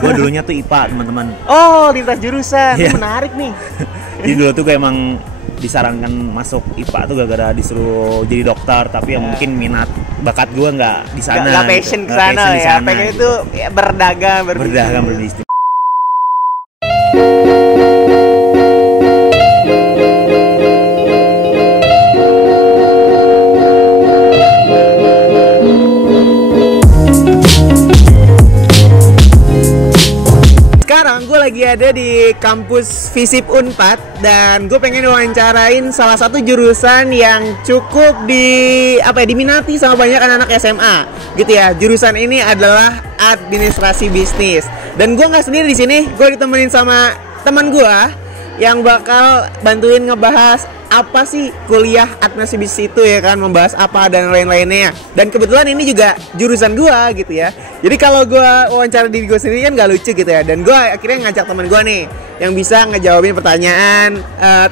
Gue dulunya tuh IPA, teman-teman. Oh, lintas jurusan. Ini Iya. menarik nih. Jadi dulu tuh gue emang disarankan masuk IPA tuh gara-gara disuruh jadi dokter, tapi ya mungkin minat bakat gue nggak di sana. Nggak passion gitu. ke sana Nggak passion di ya. sana, Pengen gitu. itu ya, berdagang, Berdagang, berbisnis. Sekarang gue lagi ada di kampus FISIP Unpad dan gue pengen wawancarain salah satu jurusan yang cukup diminati sama banyak anak-anak SMA gitu ya. Jurusan ini adalah administrasi bisnis. Dan gue nggak sendiri di sini, gue ditemenin sama teman gue yang bakal bantuin ngebahas apa sih kuliah administrasi bisnis itu ya kan, membahas apa dan lain-lainnya. Dan kebetulan ini juga jurusan gua gitu ya. Jadi kalau gua wawancara diri gua sendiri kan gak lucu gitu ya. Dan gua akhirnya ngajak teman gua nih yang bisa ngejawabin pertanyaan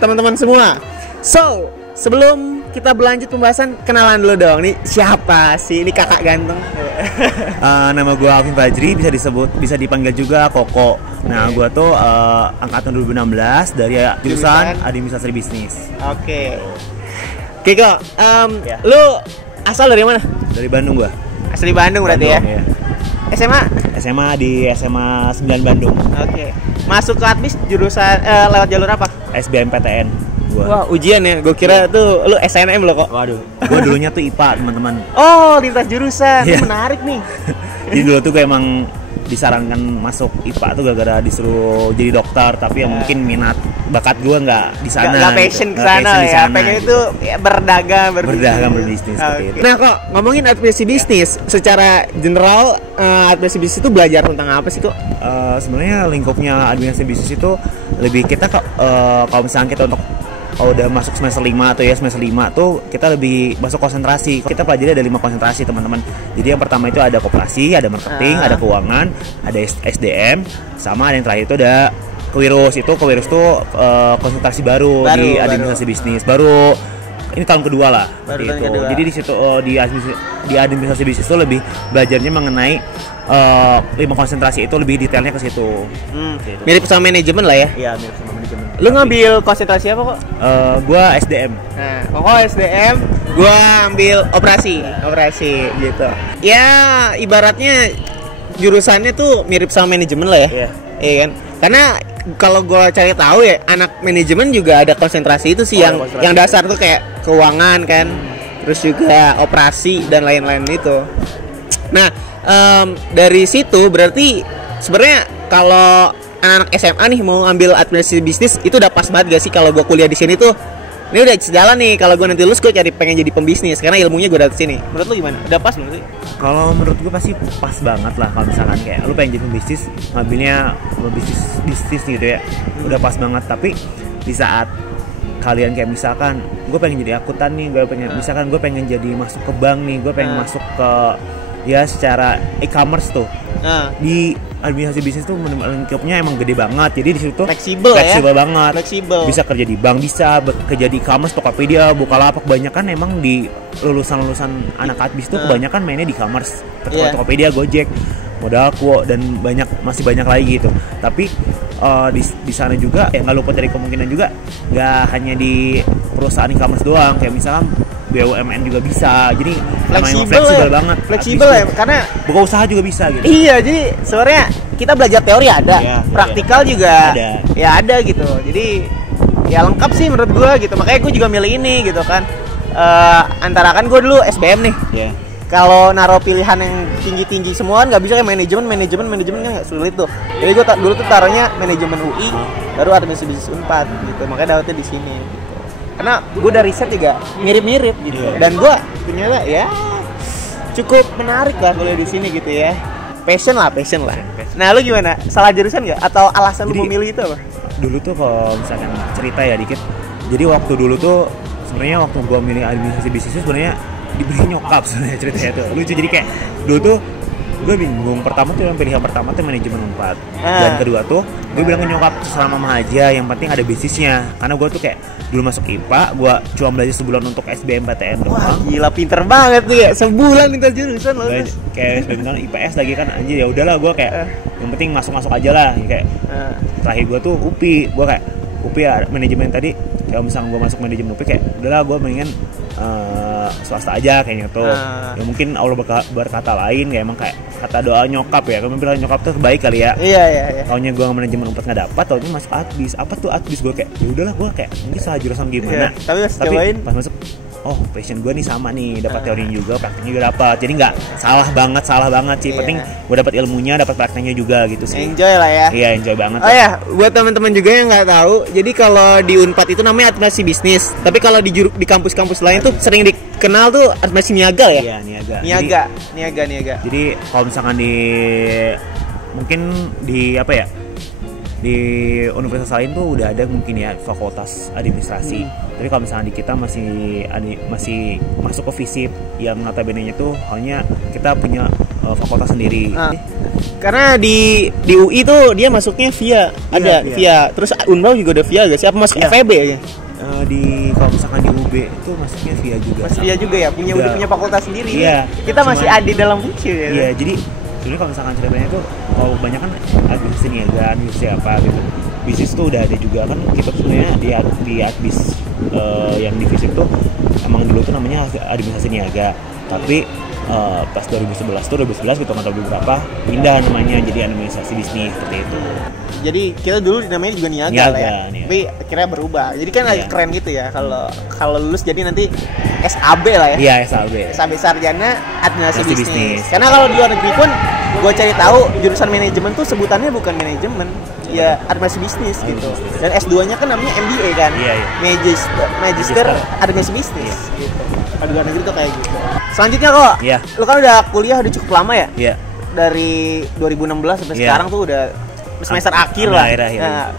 teman-teman semua. So, sebelum kita berlanjut pembahasan, kenalan dulu dong. Nih siapa sih? Ini kakak ganteng. Nama gue Alvin Fajri, bisa dipanggil juga Koko. Nah, gue tuh angkatan 2016 dari jurusan administrasi bisnis. Oke. Kiko, lu asal dari mana? Dari Bandung gue. Asli Bandung berarti ya? Iya. SMA? SMA di SMA 9 Bandung. Oke. Masuk ke Admis jurusan lewat jalur apa? SBMPTN gua. Wah, ujian ya. Gue kira tuh lu SNM lo kok. Waduh. Gue dulunya tuh IPA, teman-teman. Oh, lintas jurusan. Ini Iya. menarik nih. Jadi dulu tuh gue emang disarankan masuk IPA tuh gara-gara disuruh jadi dokter, tapi ya mungkin minat bakat gue nggak di sana. Nggak passion gitu. ke Nggak sana passion di ya. sana, Pengen gitu. itu ya, berdagang, berbisnis seperti Oke. itu. Nah, kok ngomongin administrasi bisnis, secara general administrasi bisnis itu belajar tentang apa sih kok? Sebenarnya lingkupnya administrasi bisnis itu lebih kita kalau misalnya kita untuk udah masuk semester 5 atau ya semester 5 tuh kita lebih masuk konsentrasi. Kita pelajari ada 5 konsentrasi, teman-teman. Jadi yang pertama itu ada koperasi, ada marketing, ada keuangan, ada SDM, sama ada yang terakhir itu ada kewirus. Itu kewirus tuh konsentrasi baru di administrasi bisnis. Baru ini tahun kedua lah. Baru gitu. tahun kedua. Jadi di situ di administrasi bisnis itu lebih belajarnya mengenai 5 konsentrasi itu, lebih detailnya ke situ. Gitu. Mirip sama manajemen lah ya. Iya, mirip sama manajemen. Lu ngambil konsentrasi apa kok? Gua SDM. Nah, kok SDM, gua ambil operasi gitu. Ya, ibaratnya jurusannya tuh mirip sama manajemen lah ya. Iya. Iya kan? Karena kalau gua cari tahu ya, anak manajemen juga ada konsentrasi itu sih, yang dasar tuh kayak keuangan kan. Terus juga operasi dan lain-lain itu. Nah, dari situ berarti sebenarnya kalau anak-anak SMA nih mau ambil administrasi bisnis itu udah pas banget gak sih kalau gue kuliah di sini tuh? Ini udah sejalan nih, kalau gue nanti lulus gue pengen jadi pembisnis karena ilmunya gue dapet sini. Menurut lu gimana? Udah pas menurut lu? Kalau menurut gue pasti pas banget lah. Kalau misalkan kayak lu pengen jadi pembisnis, ngambilnya bisnis gitu ya, udah pas banget. Tapi di saat kalian kayak misalkan gue pengen jadi akuntan nih, gue pengen jadi masuk ke bank nih, gue pengen masuk ke ya secara e-commerce tuh. Di administrasi bisnis tuh lingkupnya emang gede banget. Jadi di situ fleksibel banget. Bisa kerja di bank, bisa kerja di e-commerce, Tokopedia, Bukalapak. Kebanyakan emang di lulusan anak admis tuh kebanyakan mainnya di e-commerce. Tokopedia, Gojek, Modalquo dan masih banyak lagi gitu. Tapi di sana juga nggak luput dari kemungkinan juga nggak hanya di perusahaan e-commerce doang, kayak misalnya BUMN juga bisa. Jadi fleksibel banget. Fleksibel ya, karena buka usaha juga bisa gitu. Iya, jadi sebenarnya kita belajar teori ada, praktikal juga ada. Ya ada gitu. Jadi ya lengkap sih menurut gua gitu. Makanya gua juga milih ini gitu kan. Antara kan gua dulu SBM nih. Yeah. Kalau naruh pilihan yang tinggi-tinggi semua kan nggak bisa, kayak manajemen kan nggak sulit tuh. Jadi gue dulu tuh taruhnya manajemen UI, baru administrasi bisnis Unpad gitu. Makanya dapetnya di sini. Gitu. Karena gue dari riset juga mirip-mirip gitu. Dan gue ternyata ya cukup menarik lah kuliah di sini gitu ya. Passion lah. Nah, lu gimana? Salah jurusan nggak? Atau alasan lu memilih itu apa? Dulu tuh kalau misalkan cerita ya dikit. Jadi waktu dulu tuh sebenarnya waktu gue milih administrasi bisnis itu sebenarnya diberi nyokap sebenarnya ceritanya tuh lucu. Jadi kayak dulu tuh gue bingung. Pertama tuh yang pilihan pertama tuh manajemen Unpad, dan kedua tuh gue bilang ke nyokap selama mama aja, yang penting ada bisnisnya. Karena gue tuh kayak dulu masuk IPA, gue cuma belajar sebulan untuk SBMPTN doang. Wah gila, pinter banget tuh ya, sebulan lintas jurusan loh. Kayak SBM IPS lagi kan, anjir ya udahlah gue kayak yang penting masuk aja lah. Kayak terakhir gue tuh UPI, gue kayak UPI ya manajemen tadi. Kalau misalnya gue masuk manajemen UPI kayak udahlah gue pengen swasta aja kayaknya tuh. Ya mungkin Allah berkata lain, kayak emang kayak kata doa nyokap ya. Kamu bilang nyokap tuh baik kali ya. Iya. Taunya gue manajemen Unpad nggak dapat, taunya masuk Adbis. Apa tuh Adbis? Gue kayak ya udahlah, gue kayak mungkin salah jurusan gimana. Tapi pas masuk, oh passion gue nih sama nih, dapat teorinya juga, prakteknya juga dapat. Jadi nggak salah banget sih. Penting gue dapat ilmunya, dapat prakteknya juga gitu sih. Enjoy lah ya. Iya, enjoy banget. Oh ya, buat teman-teman juga yang nggak tahu, jadi kalau di Unpad itu namanya administrasi bisnis. Tapi kalau di kampus-kampus lain tuh sering dikenal tuh administrasi niaga ya. Iya, Niaga. Jadi kalau misalkan mungkin di apa ya, di universitas lain tuh udah ada mungkin ya fakultas administrasi. Tapi kalau misalnya di kita masih masuk ke FISIP yang notabene-nya tuh hanya kita punya fakultas sendiri. Karena di UI tuh dia masuknya via. Terus Unpad juga ada via gak sih? Apa masuk FEB ya? Kalau misalkan di UB itu masuknya via juga. Masih via juga ya, udah punya fakultas sendiri. Iya. Kita masih ada dalam buku ya. Iya, jadi sebenarnya kalau misalkan ceritanya tuh kalau banyak kan administrasi niaga, administrasi apa gitu. Bisnis tuh udah ada juga kan. Kita tuh sebenarnya di Adbis yang di FISIP tuh emang dulu tuh namanya administrasi niaga. Tapi pas 2011 gitu atau berapa pindah namanya jadi administrasi bisnis seperti itu. Jadi kita dulu namanya juga niaga lah ya. Tapi akhirnya berubah. Jadi kan agak keren gitu ya kalau lulus jadi nanti SAB lah ya. Iya, SAB sarjana administrasi bisnis. Karena kalau di luar negeri pun gue cari tahu jurusan manajemen tuh sebutannya bukan manajemen, ya administrasi bisnis gitu. Dan S2-nya kan namanya MBA kan. Iya. Magister administrasi bisnis gitu. Kalau di luar negeri tuh kayak gitu. Selanjutnya kok, lu kan udah kuliah udah cukup lama ya? Iya. Dari 2016 sampai sekarang tuh udah semester akhir lah. Nah,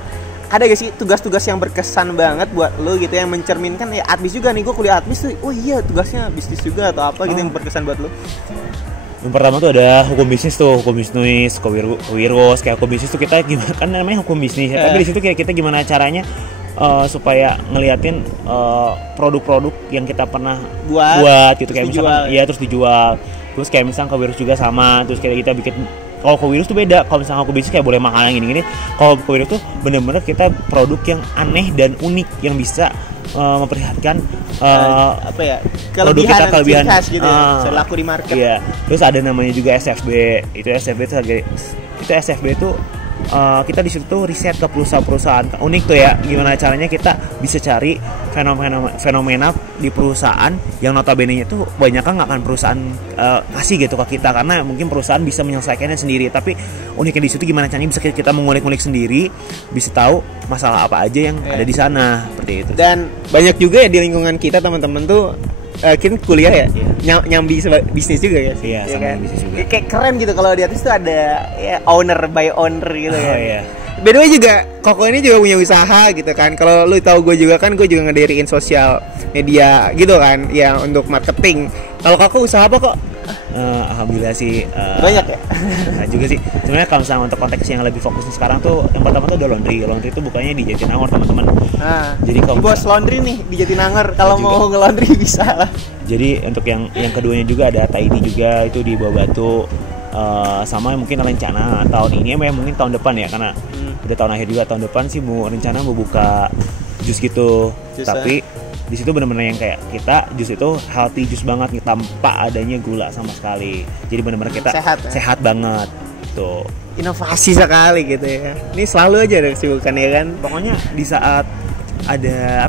ada gak sih tugas-tugas yang berkesan banget buat lo gitu yang mencerminkan ya Adbis juga nih, gue kuliah Adbis tuh, oh iya tugasnya bisnis juga atau apa gitu yang berkesan buat lo? Yang pertama tuh ada hukum bisnis, kewirgos. Kayak hukum bisnis tuh kita gimana, kan namanya hukum bisnis ya. Tapi di situ kayak kita gimana caranya supaya ngeliatin produk-produk yang kita pernah buat gitu, kayak misalkan terus dijual. Terus kayak misalkan kewirgos juga sama, terus kayak kita bikin. Kalau kewirgos tuh beda. Kalau misalnya aku bisnis kayak boleh makanan gini-gini. Kalau kewirgos tuh bener-bener kita produk yang aneh dan unik yang bisa memperlihatkan kelebihan khas gitu ya, laku di market. Iya. Terus ada namanya juga SFB. Itu SFB tuh kita di situ tuh riset ke perusahaan-perusahaan unik tuh ya. Gimana caranya kita bisa cari fenomena di perusahaan yang notabene-nya tuh banyak kan nggak akan perusahaan kasih gitu ke kita, karena mungkin perusahaan bisa menyelesaikannya sendiri. Tapi uniknya di situ gimana caranya bisa kita mengulik-ulik sendiri, bisa tahu masalah apa aja yang ada di sana seperti itu. Dan banyak juga ya di lingkungan kita teman-teman tuh kita kuliah ya nyambi bisnis juga ya. Iya, sama kan? Bisnis juga. Kayak keren gitu kalau di atas tuh ada ya owner by owner gitu ya. Iya. By the way juga Koko ini juga punya usaha gitu kan. Kalau lu tahu gue juga ngediriin sosial media gitu kan, ya untuk marketing. Kalau Koko usaha apa kok? Alhamdulillah sih banyak ya. Nah juga sih sebenarnya kalau misalnya untuk konteks yang lebih fokus sekarang tuh yang pertama tuh ada laundry itu bukanya di Jatinangor teman-teman. Jadi kalau bos laundry nih di Jatinangor kalau mau nge-laundry bisa lah. Jadi untuk yang keduanya juga ada Tidy juga, itu di Bawah Batu. Sama mungkin rencana tahun ini mungkin tahun depan ya, karena udah tahun akhir juga, tahun depan sih rencana mau buka jus gitu. Tapi di situ benar-benar yang kayak kita jus itu healthy jus banget nih, tanpa adanya gula sama sekali. Jadi benar-benar kita sehat banget tuh. Inovasi sekali gitu ya. Ini selalu aja ada kesibukan ya kan. Pokoknya di saat ada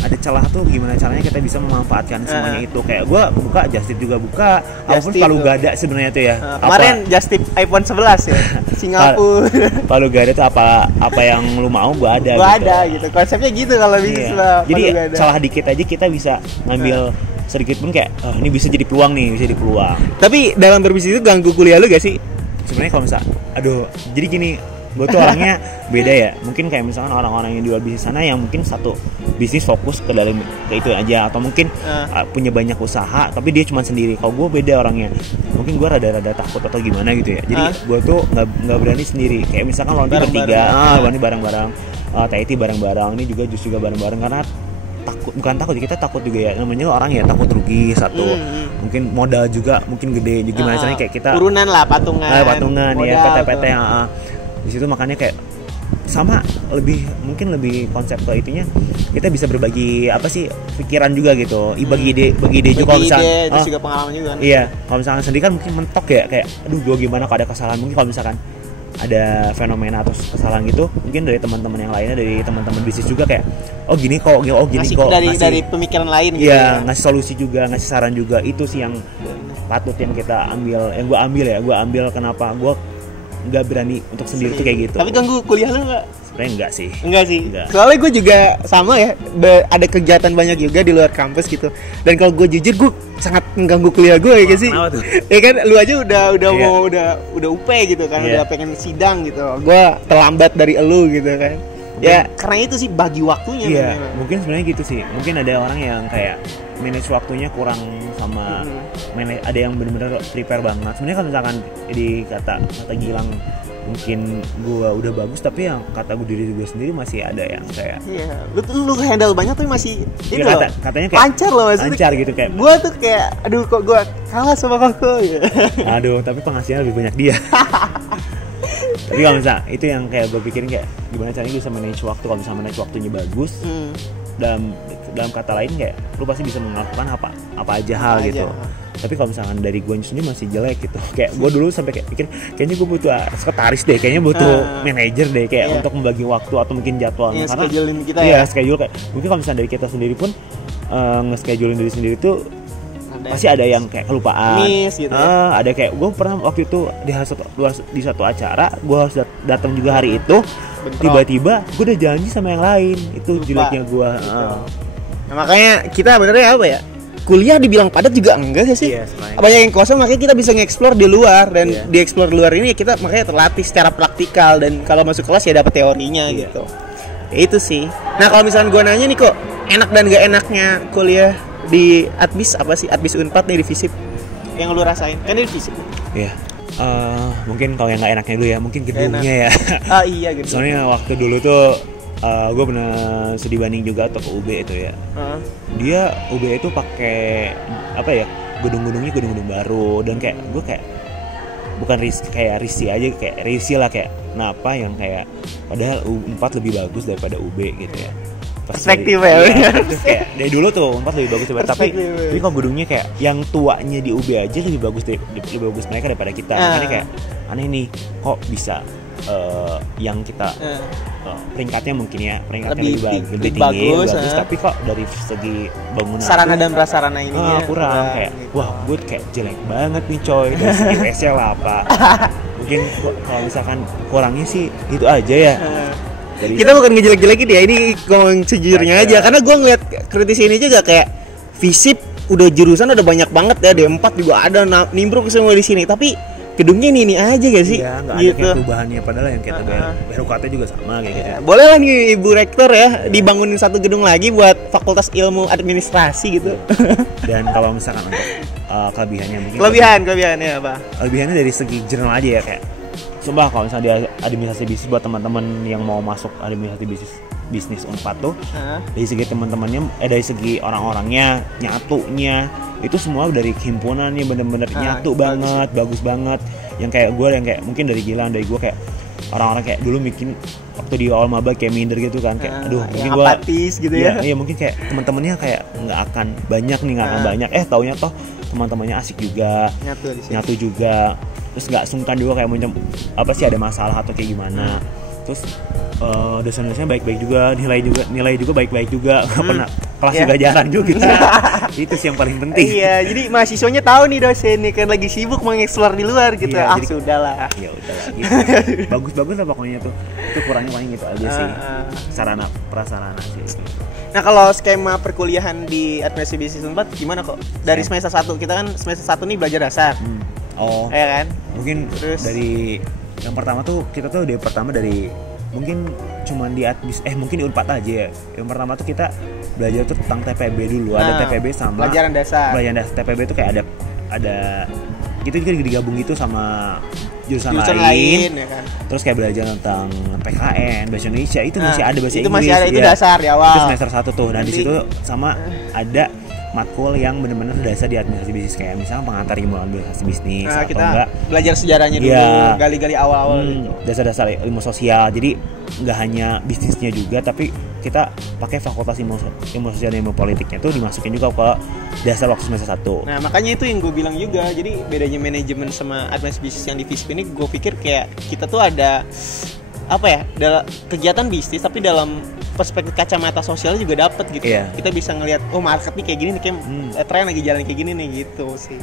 ada celah tuh gimana caranya kita bisa memanfaatkan semuanya itu. Kayak gue buka Just Tip juga buka, walaupun Palu Gada sebenarnya tuh ya. Kemarin Just Tip iPhone 11 ya, Singapura. Palu Gada tuh apa yang lu mau gue ada. Gitu. Konsepnya gitu kalau bisnis lah. Jadi celah dikit aja kita bisa ngambil sedikit pun kayak ini bisa jadi peluang nih, bisa jadi peluang. Tapi dalam berbisnis itu ganggu kuliah lu gak sih? Sebenarnya kalau jadi gini, gue tuh orangnya beda ya. Mungkin kayak misalkan orang-orang yang di luar bisnis sana yang mungkin satu bisnis fokus ke dalam ke itu aja, atau mungkin punya banyak usaha tapi dia cuma sendiri. Kalau gue beda orangnya, mungkin gue rada-rada takut atau gimana gitu ya. Jadi gue tuh nggak berani sendiri. Kayak misalkan lawan bertiga, lawan bareng-bareng, TIT bareng-bareng, ini juga Jus juga bareng-bareng, karena bukan takut, kita takut juga ya, namanya orang ya takut rugi satu, mungkin modal juga mungkin gede, jadi gimana caranya kayak kita turunan lah, patungan ya, PT-PT di situ. Makanya kayak sama mungkin lebih konsep ke itunya, kita bisa berbagi apa sih pikiran juga gitu, bagi ide juga. Kalau misalkan itu juga pengalaman juga kan? Iya, kalau misalkan sendiri kan mungkin mentok ya, kayak aduh gue gimana kalau ada kesalahan. Mungkin kalau misalkan ada fenomena atau kesalahan gitu, mungkin dari teman-teman yang lainnya, dari teman-teman bisnis juga kayak oh gini kok dari pemikiran lain gitu ya, ngasih solusi juga, ngasih saran juga. Itu sih yang patut yang kita ambil, yang gue ambil kenapa gue nggak berani untuk sendiri tuh kayak gitu. Tapi ganggu kuliah lu nggak? Sebenarnya enggak sih. Soalnya gue juga sama ya, ada kegiatan banyak juga di luar kampus gitu. Dan kalau gue jujur, gue sangat mengganggu kuliah gue ya sih. Ya kan, lu aja udah UP gitu kan, udah pengen sidang gitu. Gue terlambat dari elu gitu kan. Ya karena itu sih bagi waktunya. Iya, mungkin sebenarnya gitu sih. Mungkin ada orang yang kayak manage waktunya kurang sama ada yang benar-benar prepare banget. Sebenarnya kalau misalkan di kata Gilang mungkin gue udah bagus, tapi yang kata gue diri gue sendiri masih ada yang kayak lu handle banyak tapi masih itu loh, katanya kayak lancar loh maksudnya. Lancar gitu kayak. Gue tuh kayak aduh kok gue kalah sama kakak ya. Aduh, tapi penghasilan lebih banyak dia. Tapi kalau misalnya itu yang kayak gue pikirin kayak gimana caranya gue bisa manage waktu. Kalau misalnya manage waktunya bagus, dalam kata lain kayak lu pasti bisa melakukan apa aja hal gitu. Tapi kalau misalkan dari gue sendiri masih jelek gitu. Kayak gue dulu sampai kayak pikir kayaknya gue butuh sekretaris deh, kayaknya butuh manajer deh kayak untuk membagi waktu atau mungkin jadwal. Karena schedulein kita schedule kayak mungkin kalau misalnya dari kita sendiri pun nge-schedulein diri sendiri tuh pasti ada yang kayak kelupaan. Gitu ada kayak gue pernah waktu itu di satu acara, gue harus datang juga hari itu. Tiba-tiba gue udah janji sama yang lain. Itu jeleknya gue. Nah, makanya kita benernya apa ya? Kuliah dibilang padat juga enggak sih. Banyak yang kosong, makanya kita bisa nge-explore di luar. Dan di explore luar ini kita makanya terlatih secara praktikal. Dan kalau masuk kelas ya dapat teorinya gitu. Itu sih. Nah kalau misalnya gue nanya nih kok, enak dan gak enaknya kuliah di Admis apa sih? Admis Unpad nih di FISIP yang lu rasain? Kan di FISIP. Iya. Mungkin kalau yang gak enaknya dulu ya, mungkin gedungnya ya. Iya gitu. Soalnya waktu dulu tuh gue pernah studi banding juga atau ke UB itu ya. Dia UB itu pakai apa ya, gedung-gedung baru, dan kayak gue kayak bukan risih aja, kayak risih lah kayak kenapa yang kayak padahal U4 lebih bagus daripada UB gitu ya. Perspektif terus kayak dari dulu tuh U4 lebih bagus daripada, tapi kalau gedungnya kayak yang tuanya di UB aja lebih bagus mereka daripada kita. Makanya kayak aneh nih, kok bisa yang kita peringkatnya mungkin ya peringkatnya lebih tinggi, bagus, tapi kok dari segi bangunan sarana dan prasarana ini kurang kayak gitu. Wah gue kayak jelek banget nih coy, dari segi spesial apa. Mungkin kalau misalkan kurangnya sih itu aja ya. Kita bukan ngejelek-jelekin ya, ini ngomong sejujurnya aja, karena gue ngeliat kritisi ini juga kayak FISIP udah jurusan udah banyak banget ya, D4 juga ada nimbrung semua di sini, tapi gedungnya ini aja gak sih? Iya, nggak ada kayak perubahannya, padahal yang kita bayar UKT juga sama kayak gitu. Boleh lah nih Ibu Rektor ya, dibangunin satu gedung lagi buat Fakultas Ilmu Administrasi gitu. Dan kalau misalkan untuk kelebihannya mungkin kelebihannya apa? Kelebihannya dari segi jurnal aja ya, kayak coba kalau misalnya di administrasi bisnis, buat teman-teman yang mau masuk administrasi bisnis Unpad tuh, dari segi teman-temannya, dari segi orang-orangnya, nyatunya, itu semua dari himpunannya bener-bener nyatu banget, bagus banget. Yang kayak gue, yang kayak mungkin dari Gilang, dari gue kayak orang-orang kayak dulu bikin waktu di awal maba kayak minder gitu kan, kayak aduh mungkin gue apatis gitu ya. Iya mungkin kayak teman-temannya kayak nggak akan banyak banyak. Taunya toh teman-temannya asik juga, nyatu juga. Terus nggak sungkan juga kayak macam apa sih ada masalah atau kayak gimana. Terus dosen-dosennya baik-baik juga, nilai juga baik-baik juga, nggak pernah kelas juga jarang juga. Itu sih yang paling penting. Iya, jadi mahasiswanya tahu nih dosen nih kan lagi sibuk mengeksplor di luar gitu. Jadi, sudahlah. Ya udahlah gitu. Bagus-bagus lah pokoknya tuh. Itu kurangnya paling gitu aja sih. Sarana prasarana sih. Nah, kalau skema perkuliahan di Administrasi Bisnis Unpad gimana kok? Dari semester 1, kita kan semester 1 nih belajar dasar. Ya kan? Mungkin terus dari Yang pertama tuh kita tuh dari pertama dari mungkin cuman di mungkin di Unpad aja ya. Yang pertama tuh kita belajar tuh tentang TPB dulu. Ada TPB sama pelajaran dasar. TPB itu kayak ada gitu juga digabung gitu sama jurusan lain ya kan. Terus kayak belajar tentang PKN, bahasa Indonesia itu masih ada bahasa Inggris. Itu masih ada, itu dasar di awal. Itu semester 1 tuh. Dan di situ sama ada matkul yang benar-benar dasar di administrasi bisnis kayak misalnya pengantar ilmu administrasi bisnis atau kita enggak belajar sejarahnya dulu, gali-gali awal-awal gitu. Dasar-dasar ilmu sosial. Jadi nggak hanya bisnisnya juga, tapi kita pakai fakultas ilmu sosial dan ilmu politiknya tuh dimasukin juga ke dasar waktu semester 1. Nah makanya itu yang gue bilang juga. Jadi bedanya manajemen sama administrasi bisnis yang di FISIP ini, gue pikir kayak kita tuh ada apa ya, dalam kegiatan bisnis tapi dalam perspektif kacamata sosial juga dapat gitu. Kita bisa ngelihat market nih kayak gini nih, kayak tren lagi jalan kayak gini nih gitu sih.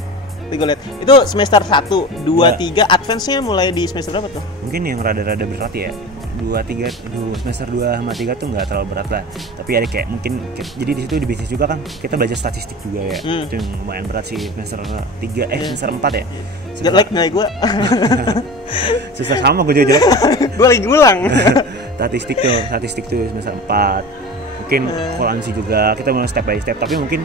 Itu gue lihat. Itu semester 1, 2, 3 advance-nya mulai di semester berapa tuh? Mungkin yang rada-rada berat ya. Semester 2 sama 3 tuh nggak terlalu berat lah. Tapi ada kayak mungkin jadi di situ di bisnis juga kan kita belajar statistik juga ya. Itu yang lumayan berat sih semester 3 semester 4 ya. Jelek nggak gue? Susah sama gue juga jelek. Gue lagi ngulang. statistik tuh semester 4. Mungkin kuransi juga kita mulai step by step, tapi mungkin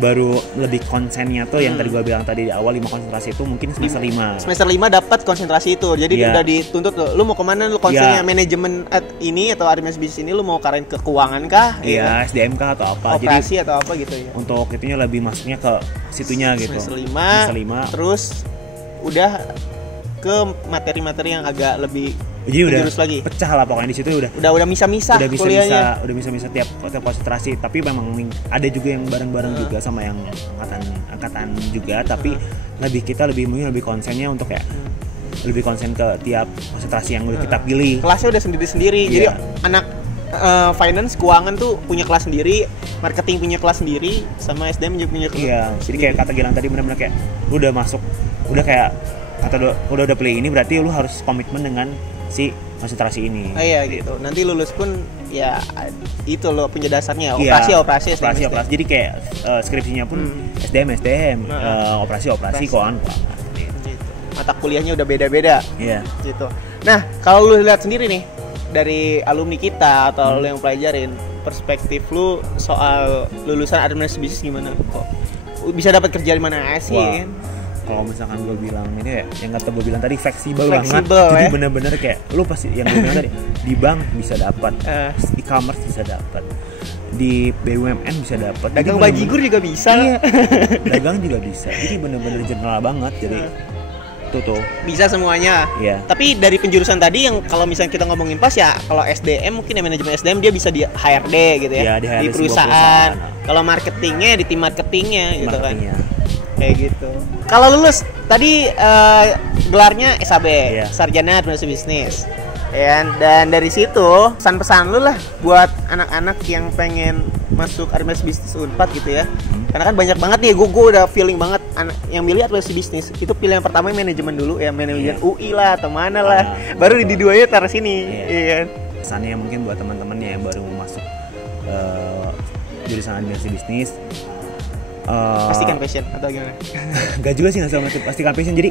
baru lebih konsennya tuh yang tadi gue bilang tadi di awal 5 konsentrasi itu mungkin semester 5. Semester 5 dapat konsentrasi itu. Jadi udah dituntut lu mau kemana, lu konsennya manajemen ini atau administrasi bisnis ini, lu mau karain ke keuangan kah? Iya, SDM kah atau apa. Operasi atau apa gitu ya. Untuk itunya lebih masuknya ke situnya gitu. Semester 5. Terus udah ke materi-materi yang agak lebih jadi udah lagi. Pecah lah pokoknya di situ udah misah-misah kuliahnya. Udah bisa tiap konsentrasi, tapi memang ada juga yang bareng-bareng juga sama yang angkatan juga, tapi mungkin lebih konsennya untuk kayak lebih konsen ke tiap konsentrasi yang udah kita pilih. Kelasnya udah sendiri-sendiri. Jadi anak finance, keuangan tuh punya kelas sendiri, marketing punya kelas sendiri, sama SDM juga punya kelas. Iya, jadi kayak kata Gilang tadi benar-benar kayak lu udah masuk, udah kayak kata udah pilih ini berarti lu harus komitmen dengan si konsentrasi ini. Iya gitu. Nanti lulus pun ya itu lo punya dasarnya operasi. Jadi kayak skripsinya pun SDM, operasi keuangan. Gitu. Mata kuliahnya udah beda-beda. Iya. Gitu. Nah, kalau lu lihat sendiri nih dari alumni kita atau lu yang pelajarin, perspektif lu soal lulusan administrasi bisnis gimana? Kok bisa dapat kerja di mana sih? Kalau misalkan gue bilang ini ya, yang kata gue bilang tadi fleksibel banget. Jadi bener-bener kayak lu pasti yang gue bilang tadi di bank bisa dapat, e-commerce bisa dapat, di BUMN bisa dapat, dagang bajigur juga bisa. Iya. Dagang juga bisa. Jadi bener-bener general banget. Jadi tuh bisa semuanya. Iya. Tapi dari penjurusan tadi yang kalau misalnya kita ngomongin pas ya, kalau SDM mungkin ya manajemen SDM dia bisa di HRD gitu ya, di perusahaan. Kalau marketingnya di tim marketingnya gitu kan. Kayak gitu. Kalau lulus tadi gelarnya SAB, Sarjana Administrasi Bisnis. Dan dari situ pesan-pesan lu lah buat anak-anak yang pengen masuk administrasi bisnis Unpad gitu ya. Karena kan banyak banget nih, gue udah feeling banget anak yang milih administrasi bisnis itu pilihan pertama manajemen dulu ya, manajemen UI lah atau mana lah. Baru di duanya taruh sini. Iya. Pesannya mungkin buat teman-temannya yang baru mau masuk jurusan administrasi bisnis, pastikan passion atau gimana? Gak juga sih, nggak sama pastikan passion. Jadi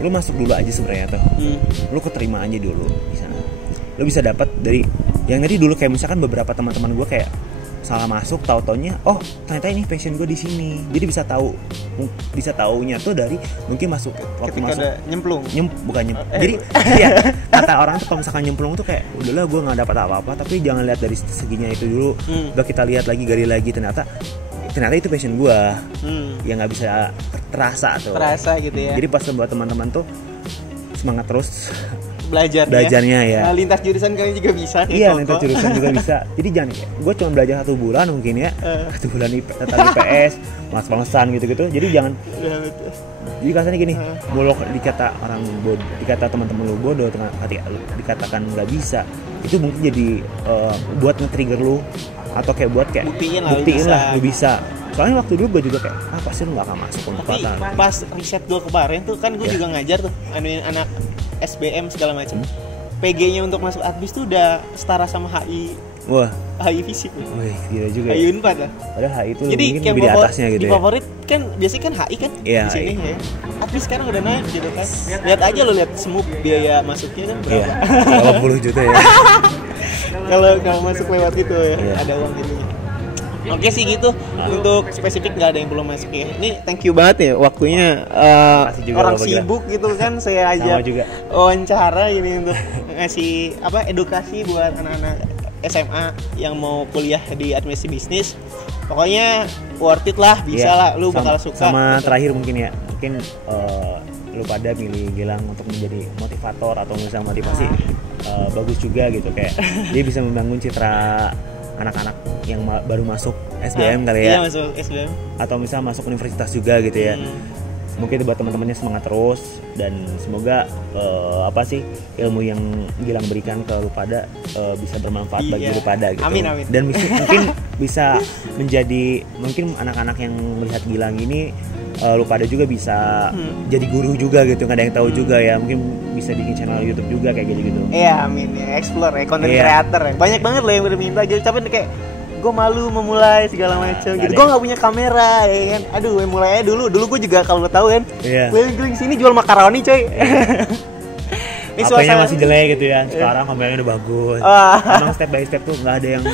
lu masuk dulu aja sebenarnya tuh. Lu keterima aja dulu di sana. Lu bisa dapat dari yang tadi dulu kayak misalkan beberapa teman-teman gue kayak salah masuk, tahu-taunya ternyata ini passion gue di sini. Jadi bisa taunya tuh dari mungkin masuk waktu ketika masuk udah nyemplung. Jadi ya kata orang tuh kalau misalkan nyemplung tuh kayak udahlah gue nggak dapat apa-apa, tapi jangan lihat dari seginya itu dulu. Udah kita lihat lagi, gali lagi, ternyata itu passion gue yang nggak bisa terasa gitu ya. Jadi pas buat teman-teman tuh semangat terus belajarnya ya. Nah, lintas jurusan kalian juga bisa. Iya, lintas jurusan juga bisa. Jadi jangan gue cuma belajar 1 bulan mungkin ya, 1 bulan tentang IPS, malas-malasan gitu-gitu. Jadi jangan. Jadi kasarnya gini, mulu dikata orang bodoh, dikata teman-teman lu bodoh, dikatakan nggak bisa, itu mungkin jadi buat nge-trigger lu atau kayak buat kayak buktiin lah lu bisa. Soalnya waktu dulu gue juga kayak pasti lu gak akan masuk Unpad. Tapi pas riset gue kemarin tuh kan gue juga ngajar tuh anak SBM segala macam. PG-nya untuk masuk admis tuh udah setara sama HI. Wah, HI fisik. Wih, gila juga. HI Unpad lah. Padahal HI itu jadi mungkin lebih di atasnya gitu ya. Di favorit kan biasanya kan HI kan di sini ya. tapi sekarang udah naik gitu kan. Lihat aja lo, lihat semua biaya masuknya kan Iya. berapa. 80 juta ya. Kalau masuk lewat itu ya, Iya. ada uang gitu. Oke sih gitu. Untuk spesifik nggak ada yang belum masuk ya. Ini thank you banget ya waktunya. Makasih juga Orang lo, Bagila. sibuk gitu kan, saya aja Sama juga. wawancara ini untuk ngasih edukasi buat anak-anak SMA yang mau kuliah di administrasi bisnis. Pokoknya worth it lah, bisa Iya, lah, lu bakal suka. Sama terakhir mungkin lu pada milih Gilang untuk menjadi motivator atau misalnya motivasi bagus juga gitu, kayak dia bisa membangun citra anak-anak yang baru masuk SBM kali ya. Iya, masuk SBM. Atau misalnya masuk universitas juga gitu ya. Mungkin itu buat teman-temannya semangat terus, dan semoga ilmu yang Gilang berikan ke lu pada bisa bermanfaat bagi lu pada gitu. Amin. Dan mungkin bisa menjadi, mungkin anak-anak yang melihat Gilang ini lu pada juga bisa jadi guru juga gitu, nggak ada yang tahu juga ya, mungkin bisa bikin channel YouTube juga kayak gitu. Iya, amin ya, explore ya, content Iya. creator ya. Banyak banget loh yang udah minta gitu, tapi kayak gue malu memulai segala macam gitu. ada Gue nggak punya kamera ya kan. Aduh, mulai aja dulu gue juga kalau lo tahu kan. Iya. Keliling-keliling sini jual makaroni coy. Ini HP-nya suasana- masih jelek gitu ya. Sekarang kameranya udah bagus. Wah. Emang step by step tuh nggak ada yang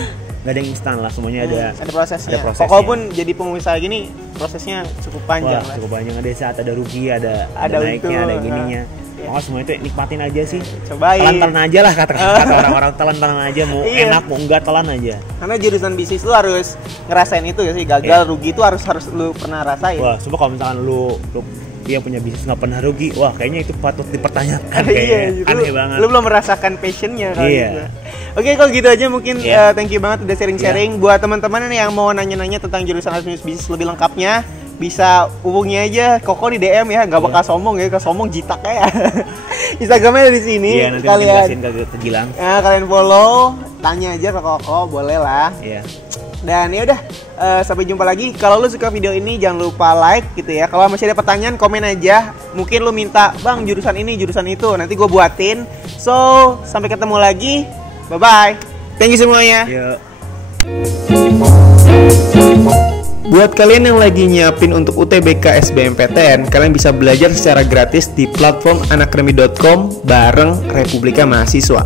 instan lah, semuanya ada prosesnya. ada prosesnya. Pokoknya jadi pengusaha gini prosesnya cukup panjang Wah, lah. cukup panjang, ada saat ada rugi, ada Ada naiknya, untung, ada gininya. iya. Pokoknya semua itu nikmatin aja sih. Cobain. Telan-telan aja lah kata orang-orang, telan-telan aja, mau Iya. enak mau enggak telan aja. Karena jurusan bisnis lu harus ngerasain itu ya sih, gagal rugi itu harus lu pernah rasain. Wah, coba kalau misalkan lu dia punya bisnis nggak pernah rugi, wah kayaknya itu patut dipertanyakan. Iya, Kayaknya aneh banget. Lu belum merasakan passionnya kalau Iya. gitu. Oke, kalau gitu aja mungkin Iya. thank you banget udah sharing-sharing. Buat teman-teman yang mau nanya-nanya tentang jurusan administrasi bisnis lebih lengkapnya, bisa hubungi aja Koko di DM ya, nggak bakal sombong ya, ke sombong jitak ya. Instagramnya ada di sini. Iya, nanti mungkin jelasin ke Gilang. Kalian follow, tanya aja ke Koko, boleh lah. Iya. Dan ya udah, sampai jumpa lagi. Kalau lu suka video ini jangan lupa like gitu ya. Kalau masih ada pertanyaan komen aja. Mungkin lu minta, "Bang, jurusan ini, jurusan itu." Nanti gue buatin. So, sampai ketemu lagi. Bye bye. Thank you semuanya. Yuk. Buat kalian yang lagi nyiapin untuk UTBK SBMPTN, kalian bisa belajar secara gratis di platform anakademi.com bareng Republika Mahasiswa.